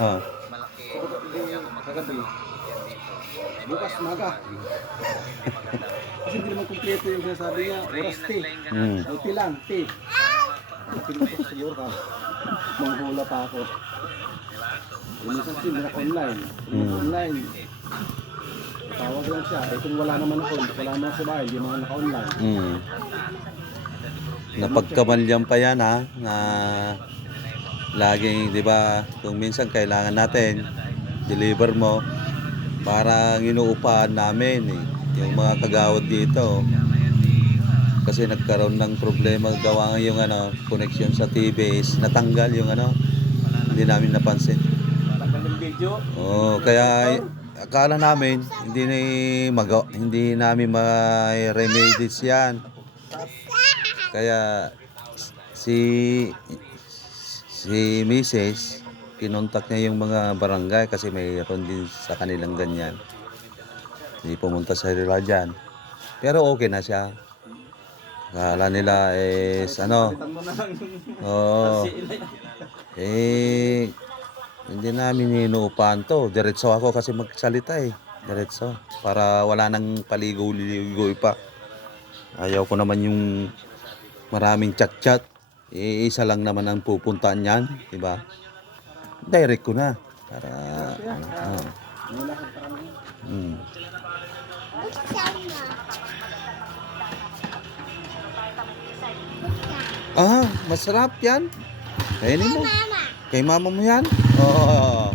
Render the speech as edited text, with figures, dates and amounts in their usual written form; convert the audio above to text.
Oh. malaki. Hindi ako magkagabi. Bukas maga. Kasi hindi naman kumpleto yung sinasabi niya. Oras T. Buti lang, T. Pinuto ko siguro ka. Manghula pa ako. Yung minsan kasi hindi online. Online. Tawag lang siya. Eh kung wala naman ako, wala naman sa bahay, hindi mga naka-online. Napagkamalyan pa yan ha, na laging, di ba, kung minsan kailangan natin, deliver mo, parang inuupahan namin eh, yung mga kagawad dito. Kasi nagkaroon ng problema gawa ng yung connection sa TV is natanggal yung hindi namin napansin. Tagal ng video. Oh, kaya akala namin hindi namin ma-remedies yan. Kaya si Mrs. kinontak niya yung mga barangay kasi mayroon din sa kanilang ganyan. Hindi pumunta sa Rila dyan. Pero okay na siya. Akala nila is hindi namin inuupahan to. Diretso ako kasi magsalita eh. Diretso. Para wala nang paligo-ligo pa. Ayaw ko naman yung maraming chat-chat. Isa lang naman ang pupuntaan yan. Diba? Direct ko na. Para masarap yan. Kainin mo. Kay mama mo yan? Oo.